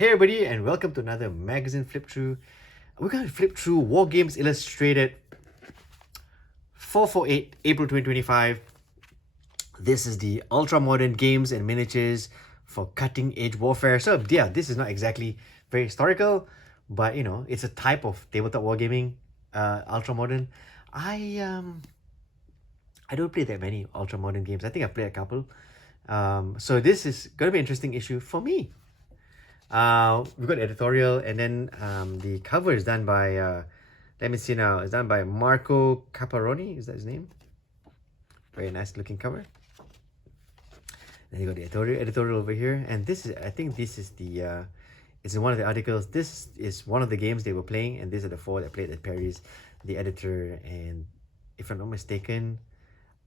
Hey everybody, and welcome to another magazine flip through. We're going to flip through Wargames Illustrated 448 April 2025. This is the ultra modern games and miniatures for cutting edge warfare. So yeah, this is not exactly very historical, but it's a type of tabletop wargaming, ultra modern. I don't play that many ultra modern games. I think I've played a couple. So this is gonna be an interesting issue for me. We've got editorial, and then the cover is done by let me see now, it's done by Marco Caparoni. Is that his name? Very nice looking cover. Then you got the editorial over here, and this is, I think this is the it's in one of the articles. This is one of the games they were playing, and these are the four that played at Paris, the editor, and if I'm not mistaken,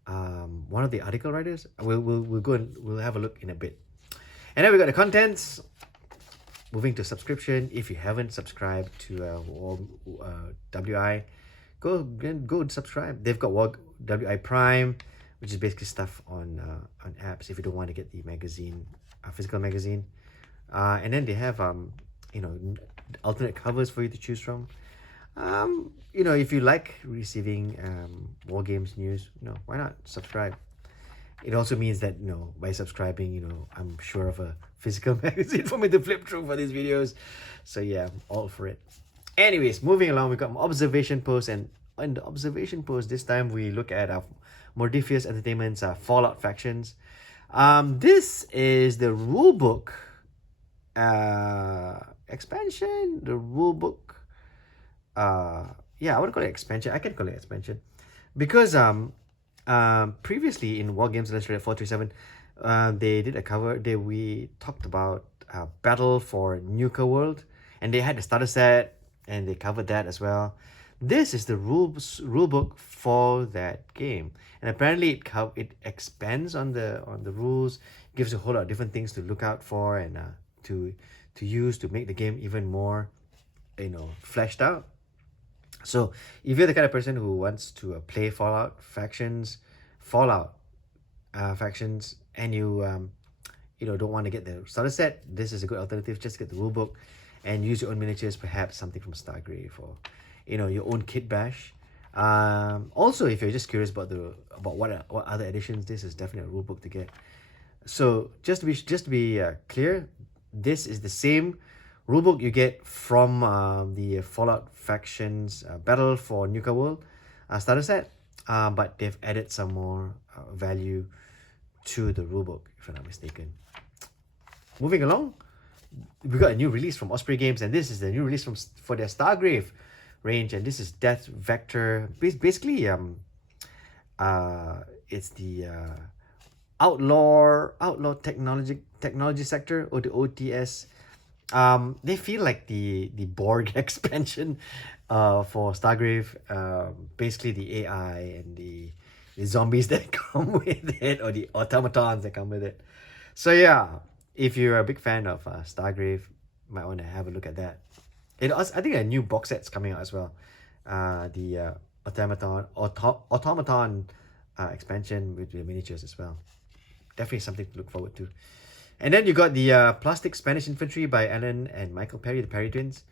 one of the article writers. We'll go and we'll have a look in a bit. And then we got the contents. Moving to subscription, if you haven't subscribed to WI, go and subscribe. They've got WI Prime, which is basically stuff on apps if you don't want to get the magazine, physical magazine. And then they have alternate covers for you to choose from. If you like receiving war games news, why not subscribe? It also means that, by subscribing, I'm sure of a physical magazine for me to flip through for these videos. So yeah, I'm all for it. Anyways, moving along, we got observation post, and on the observation post, this time we look at Mordifius Entertainment's Fallout Factions. This is the rulebook expansion, the rulebook. Yeah, I want to call it expansion. I can call it expansion because previously in Wargames Illustrated 437, they did a cover. We talked about Battle for Nuka World, and they had the starter set, and they covered that as well. This is the rulebook for that game, and apparently it expands on the rules, gives a whole lot of different things to look out for and to use to make the game even more fleshed out. So if you're the kind of person who wants to play Fallout factions, and you don't want to get the starter set, this is a good alternative. Just get the rulebook and use your own miniatures, perhaps something from Stargrave or your own kit bash. Also, if you're just curious about what other editions, this is definitely a rulebook to get. So just to be clear, this is the same rulebook you get from the Fallout Factions Battle for Nuka World starter set, but they've added some more value to the rulebook, if I'm not mistaken. Moving along, we got a new release from Osprey Games, and this is the new release for their Stargrave range, and this is Death Vector. Basically, it's the outlaw technology sector, or the OTS. They feel like the Borg expansion for Stargrave. Basically the AI and the zombies that come with it, or the automatons that come with it. So yeah, if you're a big fan of Stargrave, you might want to have a look at that. I think a new box set's coming out as well. The automaton expansion with the miniatures as well. Definitely something to look forward to. And then you got the Plastic Spanish Infantry by Alan and Michael Perry, the Perry twins.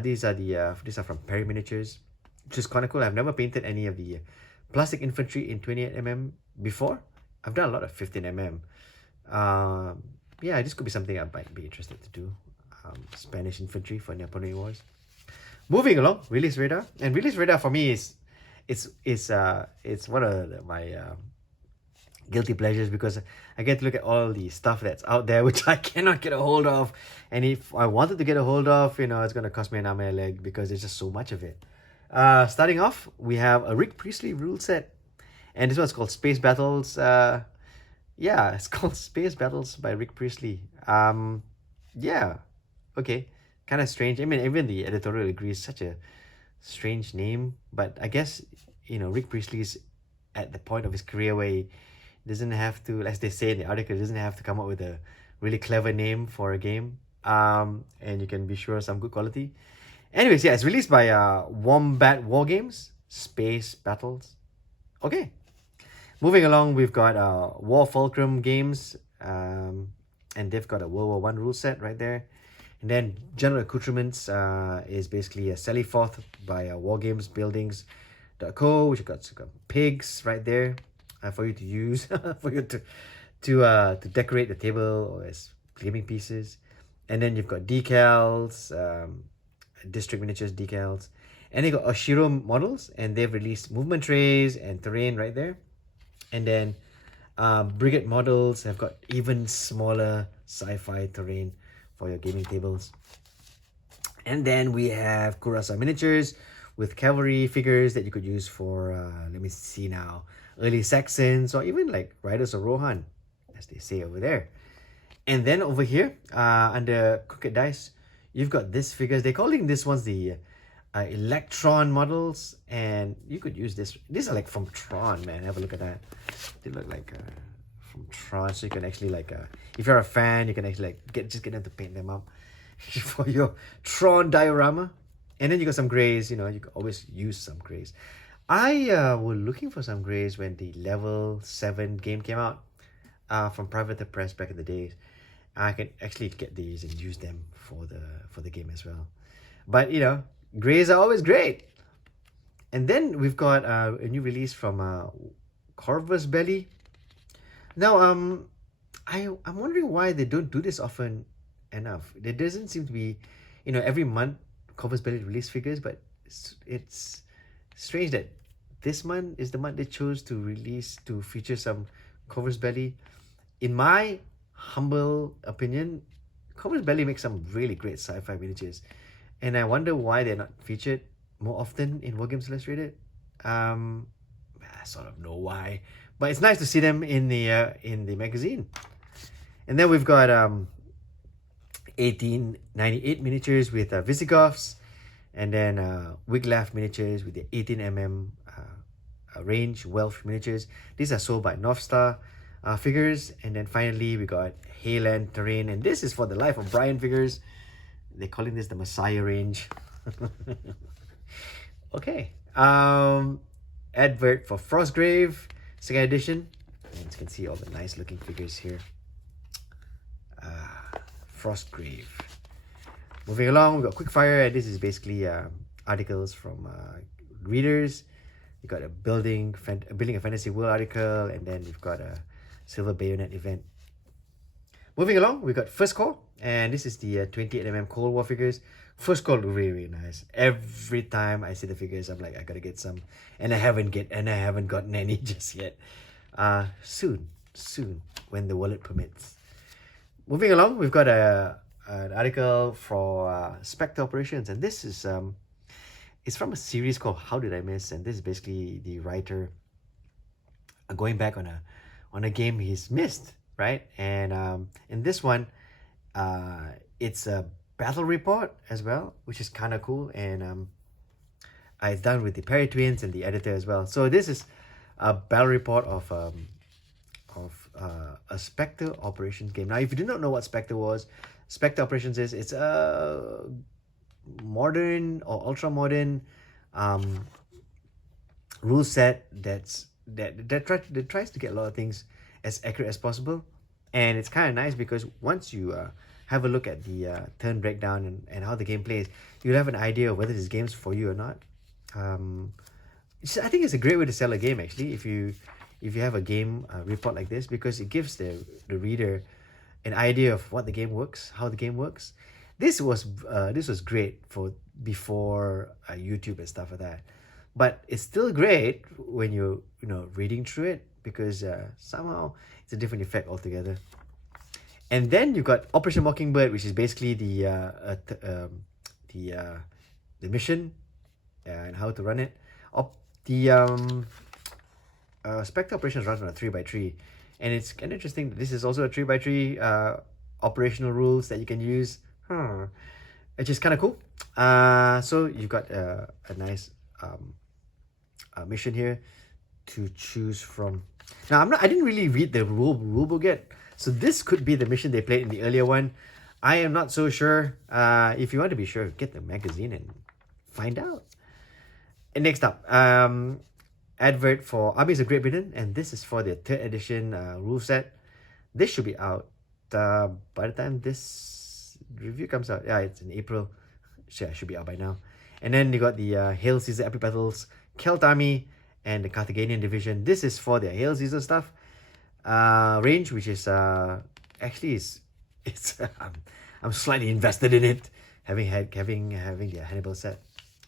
These are from Perry Miniatures, which is kind of cool. I've never painted any of the Plastic Infantry in 28mm before. I've done a lot of 15mm. Yeah, this could be something I might be interested to do. Spanish Infantry for Napoleonic Wars. Moving along, Release Radar. And Release Radar for me is it's one of my guilty pleasures, because I get to look at all the stuff that's out there which I cannot get a hold of, and if I wanted to get a hold of, it's going to cost me an arm and a leg because there's just so much of it. Starting off, we have a Rick Priestley rule set, and this one's called Space Battles. Yeah, it's called Space Battles by Rick Priestley. Yeah, okay, kind of strange. I mean, even the editorial agrees, such a strange name, but I guess Rick Priestley's at the point of his career where he doesn't have to, as they say in the article, doesn't have to come up with a really clever name for a game, and you can be sure some good quality. Anyways, yeah, it's released by Wombat Wargames, Space Battles. Okay, moving along, we've got War Fulcrum Games, and they've got a World War I rule set right there. And then general accoutrements is basically a Sally Forth by Wargames Buildings.co, which got pigs right there for you to use for you to decorate the table or as gaming pieces. And then you've got decals, district miniatures decals, and they got Oshiro models, and they've released movement trays and terrain right there. And then brigade models have got even smaller sci-fi terrain for your gaming tables. And then we have Kurasa miniatures with cavalry figures that you could use for, let me see now, early Saxons or even like Riders of Rohan, as they say over there. And then over here, under Crooked Dice, you've got these figures. They're calling this ones the Electron models, and you could use this. These are like from Tron, man. Have a look at that. They look like from Tron, so you can actually like, if you're a fan, you can actually like get them to paint them up for your Tron diorama. And then you got some grays. You know, you can always use some grays. I was looking for some grays when the Level 7 game came out from Private Press back in the days. I can actually get these and use them for the game as well. But you know, grays are always great. And then we've got a new release from Corvus Belly. Now, I'm wondering why they don't do this often enough. There doesn't seem to be, you know, every month Corvus Belly release figures, but it's strange that this month is the month they chose to release to feature some Corvus Belly. In my humble opinion, Corvus Belly makes some really great sci-fi miniatures, and I wonder why they're not featured more often in Wargames Illustrated. I sort of know why, but it's nice to see them in the magazine. And then we've got 1898 miniatures with Visigoths, and then Wiglaf miniatures with the 18mm range Welsh miniatures. These are sold by North Star figures. And then finally we got Hayland terrain, and this is for the Life of Brian figures. They're calling this the Messiah range. Okay. Advert for Frostgrave second edition, and you can see all the nice looking figures here. Frostgrave. Moving along, we've got Quickfire. This is basically articles from readers. You got a building a fantasy world article, and then we've got a Silver Bayonet event. Moving along, we got First Call, and this is the 28mm Cold War figures. First Call really, really nice. Every time I see the figures, I'm like, I gotta get some, and I haven't gotten any just yet. Soon, when the wallet permits. Moving along, we've got an article for Spectre Operations, and this is it's from a series called How Did I Miss, and this is basically the writer going back on a game he's missed, right? And in this one, it's a battle report as well, which is kind of cool, and it's done with the Perry twins and the editor as well. So this is a battle report of a Spectre Operations game. Now, if you do not know what Spectre was, Spectre Operations it's a modern or ultra modern rule set that tries to get a lot of things as accurate as possible. And it's kind of nice because once you have a look at the turn breakdown and how the game plays, you'll have an idea of whether this game's for you or not. I think it's a great way to sell a game, actually, if you have a game report like this, because it gives the reader an idea of what the game works, how the game works. This was great for before YouTube and stuff like that, but it's still great when you're reading through it, because somehow it's a different effect altogether. And then you got Operation Mockingbird, which is basically the mission and how to run it. Spectre Operations runs on a 3x3, and it's kind of interesting. This is also a 3x3 operational rules that you can use, which is kind of cool. So you've got a nice mission here to choose from. Now I didn't really read the rulebook yet, so this could be the mission they played in the earlier one. I am not so sure. If you want to be sure, get the magazine and find out. And next up, advert for Armies of Great Britain, and this is for the 3rd edition rule set. This should be out by the time this review comes out? Yeah, it's in April. Should be out by now. And then you got the Hail Caesar Epic Battles, Celt Army, and the Carthaginian Division. This is for the Hail Caesar stuff range, which is actually it's I'm slightly invested in it, having the Hannibal set.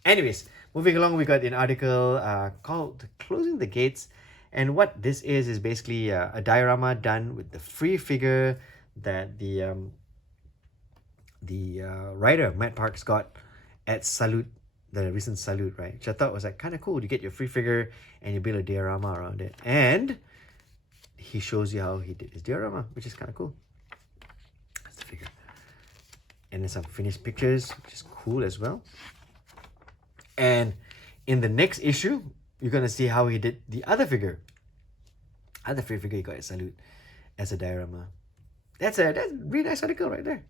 Anyways, moving along, we got an article called "Closing the Gates," and what this is basically a diorama done with the free figure that the writer Matt Parks got at Salute, the recent Salute, right? Which I thought was like kind of cool. You get your free figure and you build a diorama around it, and he shows you how he did his diorama, which is kind of cool. That's the figure, and then some finished pictures, which is cool as well. And in the next issue, you're gonna see how he did the other figure, other free figure he got at Salute as a diorama. That's a really nice article right there.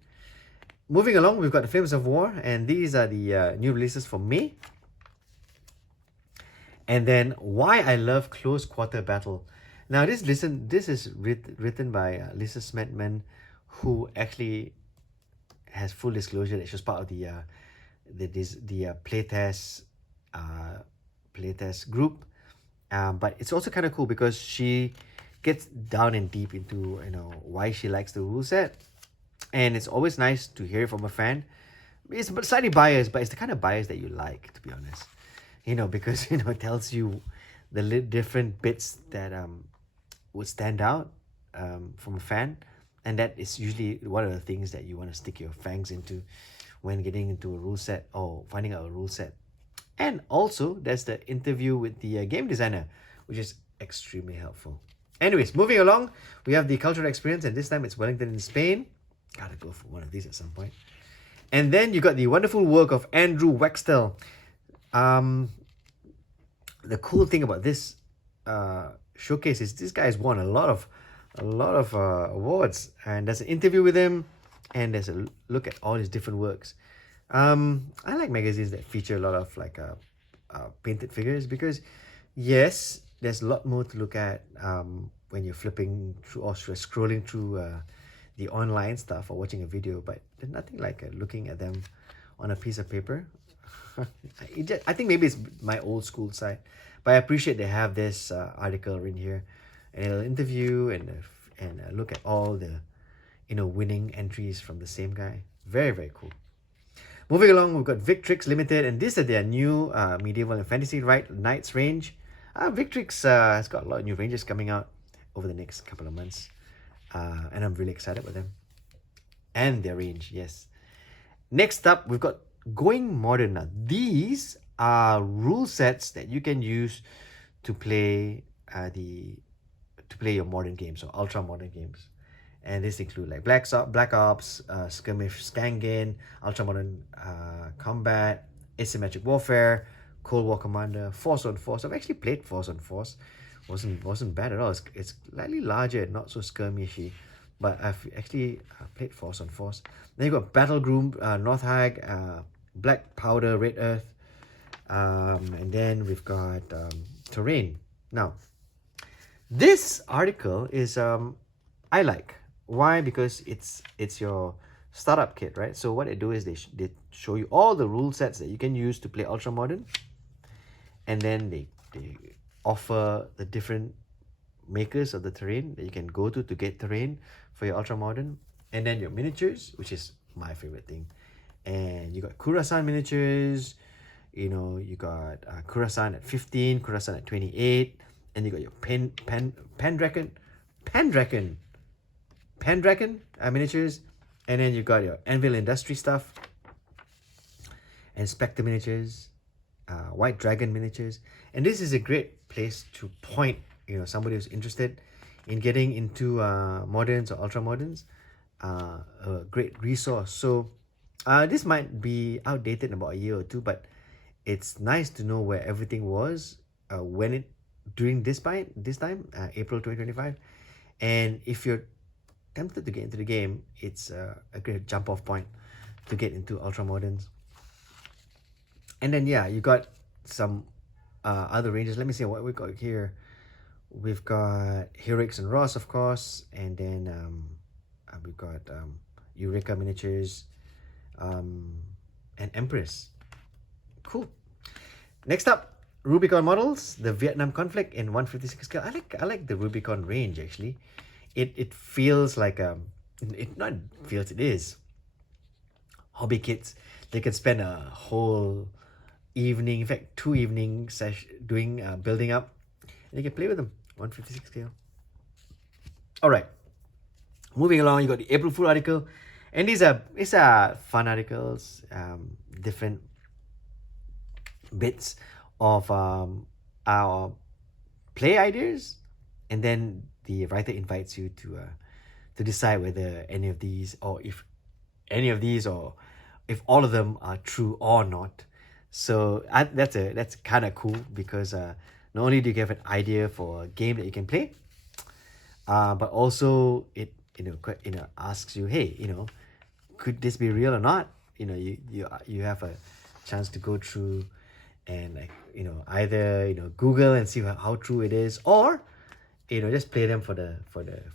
Moving along, we've got the Flames of War, and these are the new releases for May. And then Why I Love Close Quarter Battle. Now this is written by Lisa Smedman, who actually has full disclosure that she was part of the playtest group. But it's also kind of cool because she gets down and deep into why she likes the rule set. And it's always nice to hear from a fan. It's slightly biased, but it's the kind of bias that you like, to be honest. Because it tells you the different bits that would stand out from a fan, and that is usually one of the things that you want to stick your fangs into when getting into a rule set or finding out a rule set. And also, there's the interview with the game designer, which is extremely helpful. Anyways, moving along, we have the cultural experience, and this time it's Wellington in Spain. Gotta go for one of these at some point. And then you got the wonderful work of Andrew Wextel. The cool thing about this showcase is this guy's won a lot of awards, and there's an interview with him, and there's a look at all his different works. I like magazines that feature a lot of painted figures, because yes, there's a lot more to look at when you're flipping through or scrolling through the online stuff or watching a video, but there's nothing like looking at them on a piece of paper. I think maybe it's my old school side, but I appreciate they have this article in here, and an interview and look at all the winning entries from the same guy. Very, very cool. Moving along, we've got Victrix Limited, and these are their new medieval and fantasy knights range. Victrix has got a lot of new ranges coming out over the next couple of months, and I'm really excited with them and their range. Yes. Next up, we've got Going Modern. Now, these are rule sets that you can use to play your modern games or ultra modern games, and this include like Black Ops, Skirmish Skangan, Ultra Modern Combat, Asymmetric Warfare, Cold War Commander, Force on Force. I've actually played Force on Force. Wasn't bad at all. It's slightly larger, not so skirmishy, but I've actually played Force on Force. Then you got Battlegroom, North Hag, Black Powder, Red Earth, and then we've got Terrain. Now, this article is I like. Why? Because it's your startup kit, right? So what they do is they show you all the rule sets that you can use to play Ultra Modern, and then they offer the different makers of the terrain that you can go to get terrain for your Ultra Modern, and then your miniatures, which is my favorite thing. And you got Kurasan miniatures, you got Kurasan at 15, Kurasan at 28, and you got your Pendragon miniatures, and then you got your Anvil Industry stuff, and Spectre miniatures, White Dragon miniatures. And this is a great place to point somebody who's interested in getting into moderns or ultra moderns, a great resource. So this might be outdated in about a year or two, but it's nice to know where everything was during this time, April 2025. And if you're tempted to get into the game, it's a great jump off point to get into ultra moderns. And then you got some other ranges. Let me see what we got here. We've got Heroics and Ross, of course, and then we've got Eureka Miniatures, and Empress. Cool. Next up, Rubicon models, the Vietnam conflict in 156 scale. I like the Rubicon range actually. It feels like it is. Hobby kids, they can spend a whole evening, in fact 2 evening doing building up, and you can play with them. 156 scale. All right. Moving along, you got the April Fool article, and these are fun articles, different bits of our play ideas, and then the writer invites you to decide whether any of these, or if all of them are true or not. So that's kind of cool, because not only do you have an idea for a game that you can play, but also it asks you, hey, could this be real or not? You have a chance to go through and either Google and see how true it is, or just play them for the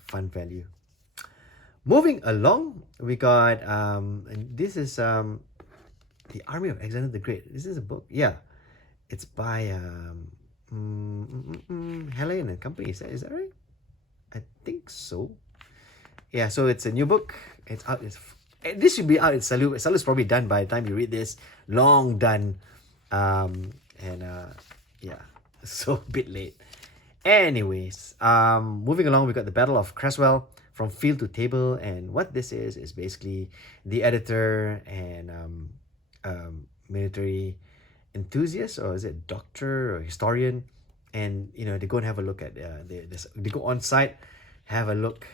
fun value. Moving along, we got and this is the Army of Alexander the Great. This is a book. Yeah, it's by Helen and Company. Is that right? I think so. Yeah, so it's a new book. It's out. This should be out in Salute. Salute's probably done by the time you read this. Long done. Yeah, so a bit late. Anyways, moving along, we got the Battle of Creswell from Field to Table, and what this is basically the editor and military enthusiast, or is it doctor or historian, and they go and have a look at they go on site, have a look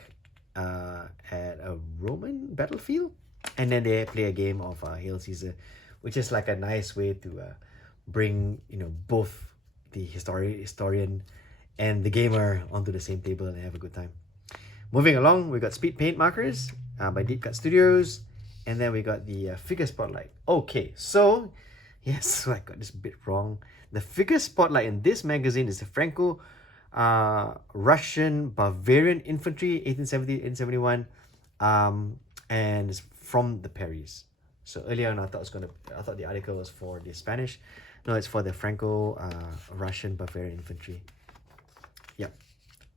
at a Roman battlefield, and then they play a game of Hail Caesar, which is like a nice way to bring both the historian and the gamer onto the same table and have a good time. Moving along, we got Speed Paint Markers by Deep Cut Studios, and then we got the Figure Spotlight. Okay, so yes, so I got this bit wrong. The Figure Spotlight in this magazine is the Franco Russian Bavarian Infantry 1870-1871, and it's from the Perrys. So earlier on, I thought the article was for the Spanish. No, it's for the Franco Russian Bavarian Infantry. Yep.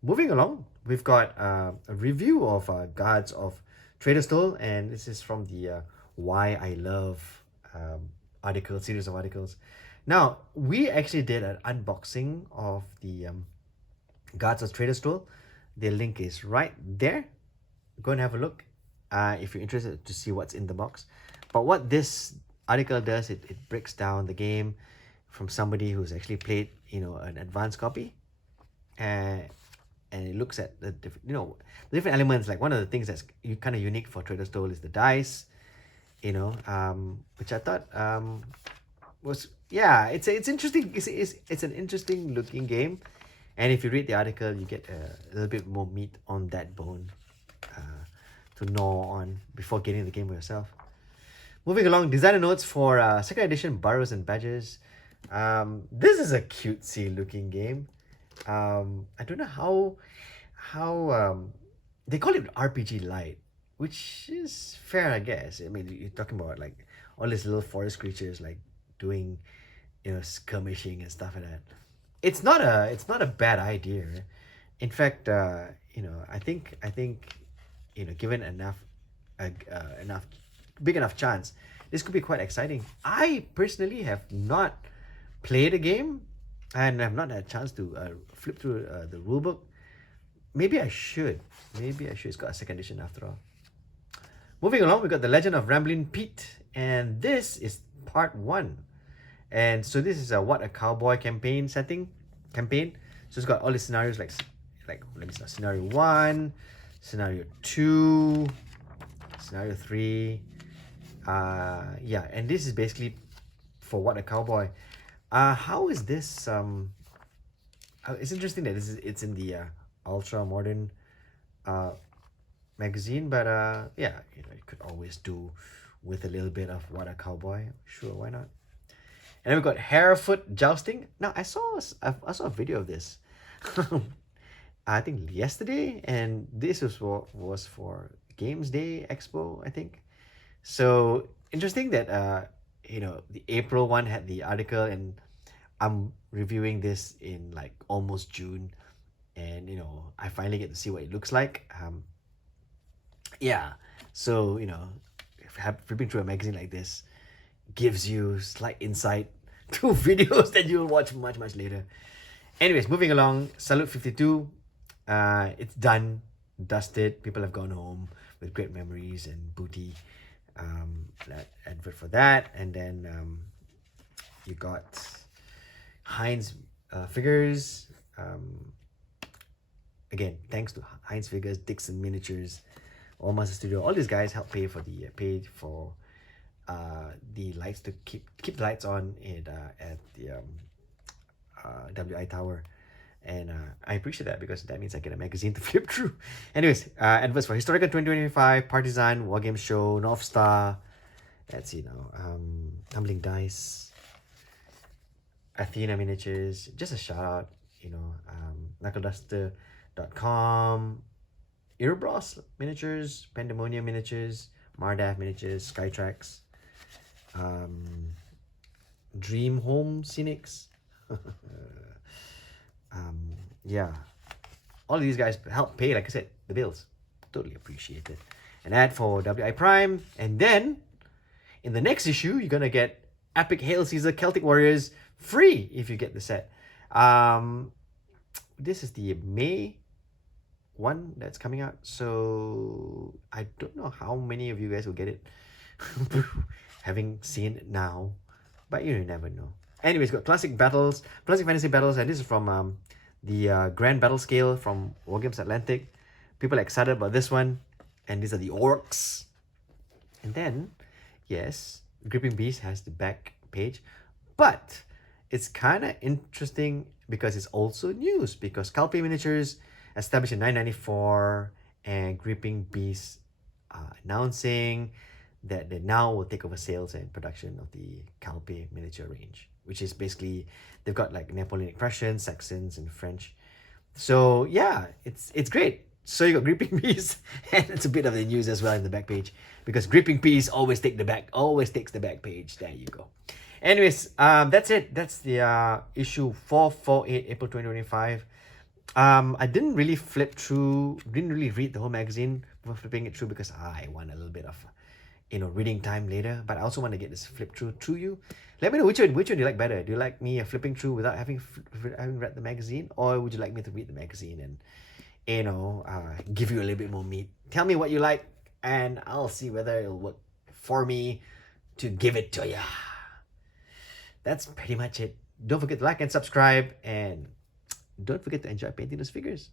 Moving along, we've got a review of Guards of Traitor, and this is from the Why I Love series of articles. Now, we actually did an unboxing of the Guards of Traitor. The link is right there. Go and have a look if you're interested to see what's in the box. But what this article does, it breaks down the game from somebody who's actually played an advanced copy, and it looks at the different elements. Like one of the things that's kind of unique for Trader Stole is the dice, which I thought was it's interesting. It's an interesting looking game, and if you read the article, you get a little bit more meat on that bone to gnaw on before getting the game for yourself. Moving along, designer notes for second edition Burrows and Badgers. This is a cutesy looking game. I don't know how they call it RPG light, which is fair, I guess. I mean, you're talking about like all these little forest creatures like doing skirmishing and stuff like that. It's not a bad idea. In fact, I think given enough big enough chance, this could be quite exciting. I personally have not played a game and I've not had a chance to flip through the rulebook. Maybe I should. It's got a second edition after all. Moving along, we got The Legend of Ramblin' Pete, and this is part 1. And so this is a What a Cowboy campaign. So it's got all the scenarios like let me start. Scenario 1, Scenario 2, Scenario 3. And this is basically for What a Cowboy. How is this? It's interesting that it's in the ultra modern magazine, but you could always do with a little bit of What a Cowboy. Sure, why not? And then we've got Harefoot Jousting. Now I saw a video of this, I think yesterday, and this was for Games Day Expo, I think. So interesting that the April one had the article, and I'm reviewing this in like almost June, and I finally get to see what it looks like. Yeah, so flipping through a magazine like this gives you slight insight to videos that you'll watch much much later. Anyways, moving along, Salute 52. It's done, dusted. People have gone home with great memories and booty. That advert for that, and then you got Heinz figures. Again, thanks to Heinz Figures, Dixon Miniatures, All Master Studio. All these guys help pay for the lights to keep the lights on at the WI Tower. And I appreciate that because that means I get a magazine to flip through. Anyways, adverts for Historica 2025, Partisan, Wargames Show, North Star. That's Tumbling Dice, Athena Miniatures. Just a shout out, KnuckleDuster.com, Erebros Miniatures, Pandemonium Miniatures, Mardav Miniatures, Skytrax, Dream Home Scenics. Yeah, all of these guys help pay, like I said, the bills. Totally appreciate it. An ad for WI Prime, and then in the next issue, you're gonna get Epic Hail Caesar Celtic Warriors free if you get the set. This is the May one that's coming out, so I don't know how many of you guys will get it having seen it now, but you never know. Anyways, got classic fantasy battles, and this is from the Grand Battle Scale from Wargames Atlantic. People are excited about this one, and these are the orcs. And then, yes, Gripping Beast has the back page, but it's kind of interesting because it's also news, because Calpe Miniatures established in 994, and Gripping Beast announcing that they now will take over sales and production of the Calpe miniature range, which is basically, they've got like Napoleonic Prussians, Saxons, and French. So yeah, it's great. So you got Gripping Beast, and it's a bit of the news as well in the back page, because Gripping Beast always takes the back page. There you go. Anyways, that's it. That's the issue 448, April 2025. I didn't really didn't really read the whole magazine before flipping it through, because I want a little bit of reading time later, but I also want to get this flip through to you. Let me know which one do you like better. Do you like me flipping through without having read the magazine, or would you like me to read the magazine and give you a little bit more meat? Tell me what you like, and I'll see whether it'll work for me to give it to ya. That's pretty much it. Don't forget to like and subscribe, and don't forget to enjoy painting those figures.